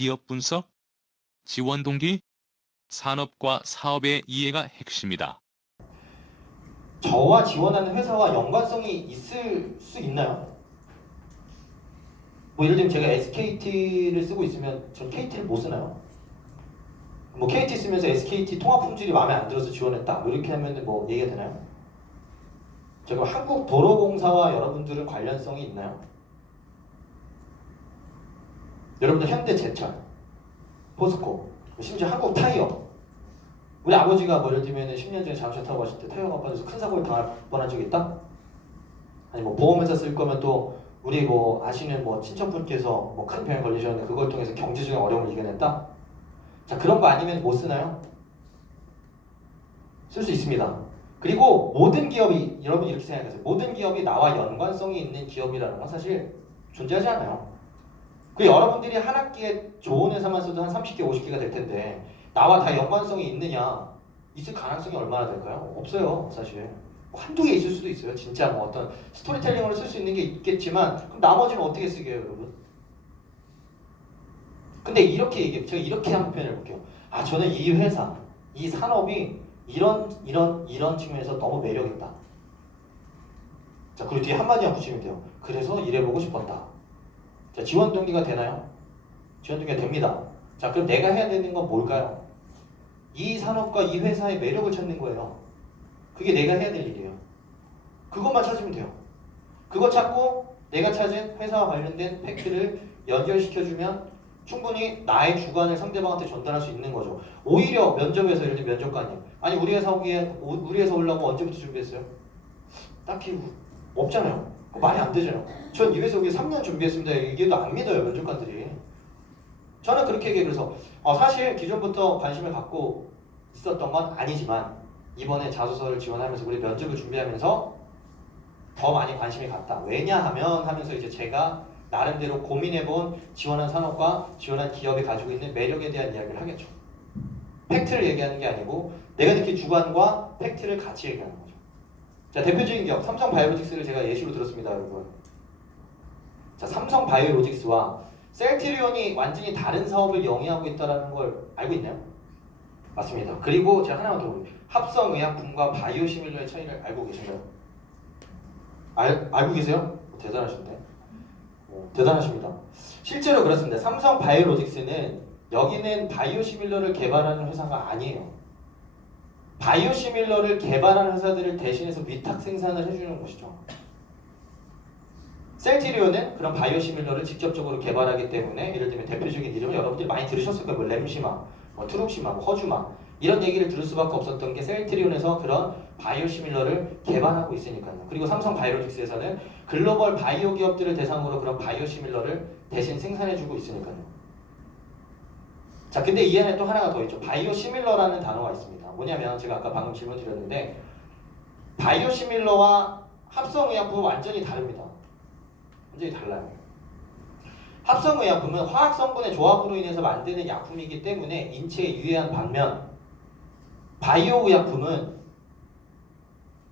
기업 분석, 지원 동기, 산업과 사업의 이해가 핵심이다. 저와 지원하는 회사와 연관성이 있을 수 있나요? 뭐 예를 들면 제가 SKT를 쓰고 있으면 전 KT를 못 쓰나요? 뭐 KT 쓰면서 SKT 통합 품질이 마음에 안 들어서 지원했다. 뭐 이렇게 하면 뭐 얘기가 되나요? 제가 한국도로공사와 여러분들은 관련성이 있나요? 여러분들 현대제철, 포스코, 심지어 한국타이어. 우리 아버지가 뭐 예를 들면 10년 전에 자동차 타고 가실 때 타이어가 빠져서 큰 사고를 당할 뻔한 적이 있다? 아니 뭐 보험회사 쓸 거면 또 우리 뭐 아시는 뭐 친척분께서 뭐 큰 병에 걸리셨는데 그걸 통해서 경제적인 어려움을 이겨냈다? 자, 그런 거 아니면 못 쓰나요? 쓸 수 있습니다. 그리고 모든 기업이, 여러분 이렇게 생각하세요. 모든 기업이 나와 연관성이 있는 기업이라는 건 사실 존재하지 않아요. 그 여러분들이 한 학기에 좋은 회사만 써도 한 30개, 50개가 될 텐데 나와 다 연관성이 있느냐? 있을 가능성이 얼마나 될까요? 없어요, 사실. 한두 개 있을 수도 있어요. 진짜 뭐 어떤 스토리텔링으로 쓸 수 있는 게 있겠지만 그럼 나머지는 어떻게 쓰게요, 여러분? 근데 이렇게 얘기해요. 제가 이렇게 한번 표현해 볼게요. 아, 저는 이 회사, 이 산업이 이런 측면에서 너무 매력있다. 자, 그리고 뒤에 한마디만 붙이면 돼요. 그래서 일해보고 싶었다. 자, 지원 동기가 되나요? 지원 동기가 됩니다. 자, 그럼 내가 해야 되는 건 뭘까요? 이 산업과 이 회사의 매력을 찾는 거예요. 그게 내가 해야 될 일이에요. 그것만 찾으면 돼요. 그거 찾고 내가 찾은 회사와 관련된 팩트를 연결시켜주면 충분히 나의 주관을 상대방한테 전달할 수 있는 거죠. 오히려 면접에서 예를 들면 면접관님, 아니 우리 회사 오려고 언제부터 준비했어요? 딱히 없잖아요. 그거 말이 안 되잖아요. 전 이 회사 오기 3년 준비했습니다. 이게도 안 믿어요, 면접관들이. 저는 그렇게 얘기해요. 그래서 사실 기존부터 관심을 갖고 있었던 건 아니지만 이번에 자소서를 지원하면서 우리 면접을 준비하면서 더 많이 관심이 갔다. 왜냐하면 하면서 이제 제가 나름대로 고민해본 지원한 산업과 지원한 기업이 가지고 있는 매력에 대한 이야기를 하겠죠. 팩트를 얘기하는 게 아니고 내가 느낀 주관과 팩트를 같이 얘기하는 거죠. 자, 대표적인 기업 삼성바이오로직스를 제가 예시로 들었습니다, 여러분. 자, 삼성바이오로직스와 셀트리온이 완전히 다른 사업을 영위하고 있다는 걸 알고 있나요? 맞습니다. 그리고 제가 하나만 더 볼게요. 합성의약품과 바이오시밀러의 차이를 알고 계신가요? 알고 계세요? 대단하신데. 대단하십니다. 실제로 그렇습니다. 삼성바이오로직스는 여기는 바이오시밀러를 개발하는 회사가 아니에요. 바이오시밀러를 개발하는 회사들을 대신해서 위탁 생산을 해주는 곳이죠. 셀트리온은 그런 바이오시밀러를 직접적으로 개발하기 때문에 예를 들면 대표적인 이름은 여러분들이 많이 들으셨을 거예요. 뭐 램시마, 뭐 트룩시마, 뭐 허주마 이런 얘기를 들을 수밖에 없었던 게 셀트리온에서 그런 바이오시밀러를 개발하고 있으니까요. 그리고 삼성바이오로직스에서는 글로벌 바이오 기업들을 대상으로 그런 바이오시밀러를 대신 생산해주고 있으니까요. 자, 근데 이 안에 또 하나가 더 있죠. 바이오시밀러라는 단어가 있습니다. 뭐냐면 제가 아까 방금 질문 드렸는데 바이오시밀러와 합성의약품은 완전히 다릅니다. 완전히 달라요. 합성의약품은 화학성분의 조합으로 인해서 만드는 약품이기 때문에 인체에 유해한 반면 바이오의약품은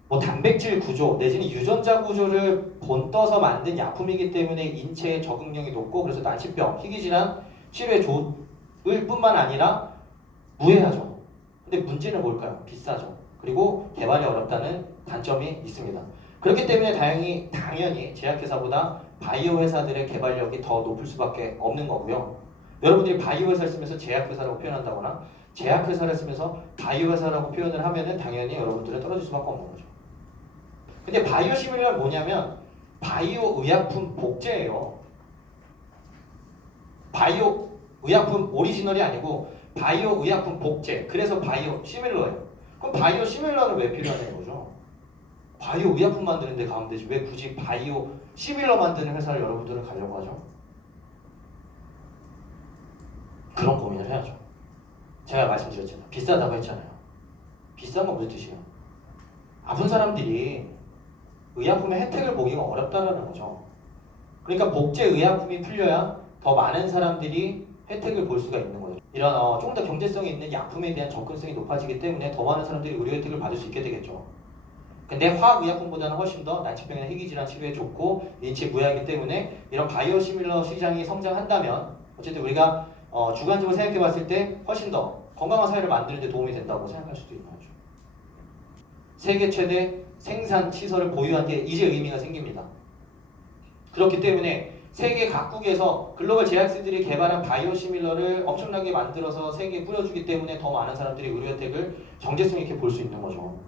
뭐 단백질 구조 내지는 유전자 구조를 본떠서 만든 약품이기 때문에 인체에 적응력이 높고 그래서 난치병, 희귀질환 치료에 좋을 뿐만 아니라 무해하죠. 근데 문제는 뭘까요? 비싸죠. 그리고 개발이 어렵다는 단점이 있습니다. 그렇기 때문에 당연히 제약회사보다 바이오 회사들의 개발력이 더 높을 수밖에 없는 거고요. 여러분들이 바이오 회사를 쓰면서 제약회사라고 표현한다거나 제약회사를 쓰면서 바이오 회사라고 표현을 하면은 당연히 여러분들은 떨어질 수밖에 없는 거죠. 근데 바이오시밀러는 뭐냐면 바이오 의약품 복제예요. 바이오 의약품 오리지널이 아니고 바이오 의약품 복제. 그래서 바이오 시밀러예요. 그럼 바이오 시밀러는 왜 필요하냐는 거죠. 바이오 의약품 만드는 데 가면 되지 왜 굳이 바이오 시밀러 만드는 회사를 여러분들은 가려고 하죠? 그런 고민을 해야죠. 제가 말씀드렸잖아요. 비싸다고 했잖아요. 비싼 건 무슨 뜻이에요? 아픈 사람들이 의약품의 혜택을 보기가 어렵다는 거죠. 그러니까 복제 의약품이 풀려야 더 많은 사람들이 혜택을 볼 수가 있는 거죠. 이런 좀 더 경제성이 있는 약품에 대한 접근성이 높아지기 때문에 더 많은 사람들이 의료 혜택을 받을 수 있게 되겠죠. 근데 화학의약품보다는 훨씬 더 난치병이나 희귀질환 치료에 좋고 인체 무해하기 때문에 이런 바이오시밀러 시장이 성장한다면 어쨌든 우리가 주관적으로 생각해 봤을 때 훨씬 더 건강한 사회를 만드는 데 도움이 된다고 생각할 수도 있는 거죠. 세계 최대 생산 시설을 보유한 게 이제 의미가 생깁니다. 그렇기 때문에 세계 각국에서 글로벌 제약스들이 개발한 바이오시밀러를 엄청나게 만들어서 세계에 뿌려주기 때문에 더 많은 사람들이 의료 혜택을 정체성 있게 볼 수 있는 거죠.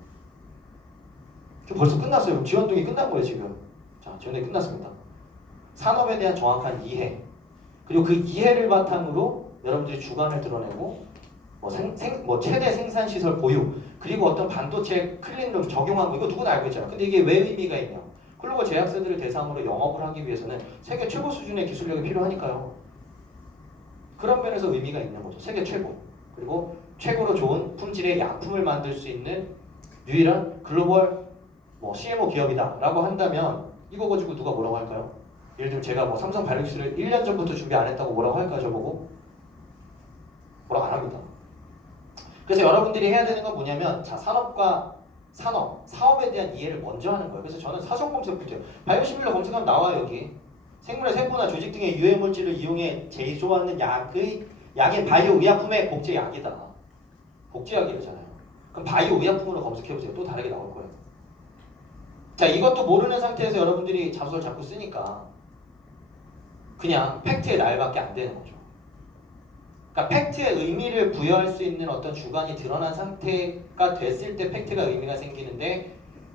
벌써 끝났어요. 지원동이 끝난 거예요, 지금. 자, 지원동이 끝났습니다. 산업에 대한 정확한 이해, 그리고 그 이해를 바탕으로 여러분들이 주관을 드러내고 최대 생산 시설 보유, 그리고 어떤 반도체 클린룸 적용한 거, 이거 누구나 알고 있잖아. 근데 이게 왜 의미가 있냐? 글로벌 제약사들을 대상으로 영업을 하기 위해서는 세계 최고 수준의 기술력이 필요하니까요. 그런 면에서 의미가 있는 거죠. 세계 최고. 그리고 최고로 좋은 품질의 약품을 만들 수 있는 유일한 글로벌 CMO 기업이다 라고 한다면 이거 가지고 누가 뭐라고 할까요? 예를 들면 제가 삼성 바이오닉스를 1년 전부터 준비 안 했다고 뭐라고 할까요? 저보고? 뭐라고 안 합니다. 그래서 여러분들이 해야 되는 건 뭐냐면, 자, 사업에 대한 이해를 먼저 하는 거예요. 그래서 저는 사전 검색부터 해요. 바이오시밀러 검색하면 나와요, 여기. 생물의 세포나 조직 등의 유해물질을 이용해 제조하는 약의 바이오 의약품의 복제약이다. 복제약이잖아요. 그럼 바이오 의약품으로 검색해보세요. 또 다르게 나올 거예요. 자, 이것도 모르는 상태에서 여러분들이 자소서를 자꾸 쓰니까 그냥 팩트의 나열밖에 안 되는 거죠. 그러니까 팩트의 의미를 부여할 수 있는 어떤 주관이 드러난 상태가 됐을 때 팩트가 의미가 생기는데,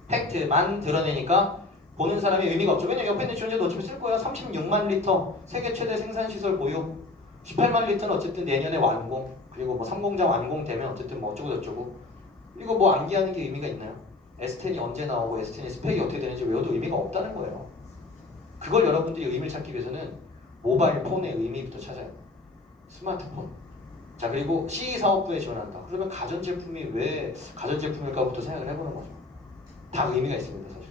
팩트만 드러내니까 보는 사람이 의미가 없죠. 왜냐면 옆에 있는 지원자도 어차피 쓸 거야. 36만 리터 세계 최대 생산시설 보유, 18만 리터는 어쨌든 내년에 완공, 그리고 3공장 완공되면 어쨌든 어쩌고 저쩌고. 이거 암기하는 게 의미가 있나요? S10이 언제 나오고 S10의 스펙이 어떻게 되는지 외워도 의미가 없다는 거예요. 그걸 여러분들이 의미를 찾기 위해서는 모바일 폰의 의미부터 찾아야 돼요. 스마트폰. 자, 그리고 CE 사업부에 지원한다. 그러면 가전제품이 왜 가전제품일까부터 생각을 해보는 거죠. 다 의미가 있습니다, 사실.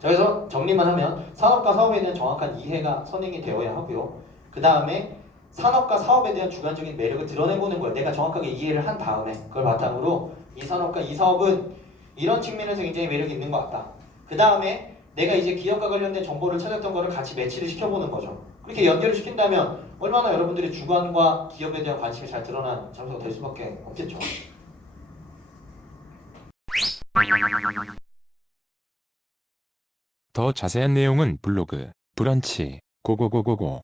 자, 그래서 정리만 하면 산업과 사업에 대한 정확한 이해가 선행이 되어야 하고요. 그 다음에 산업과 사업에 대한 주관적인 매력을 드러내보는 거예요. 내가 정확하게 이해를 한 다음에 그걸 바탕으로 이 산업과 이 사업은 이런 측면에서 굉장히 매력이 있는 것 같다. 그 다음에 내가 이제 기업과 관련된 정보를 찾았던 거를 같이 매치를 시켜보는 거죠. 그렇게 연결을 시킨다면 얼마나 여러분들의 주관과 기업에 대한 관심이 잘 드러난 장소가 될 수밖에 없겠죠. 더 자세한 내용은 블로그 브런치 고고고고고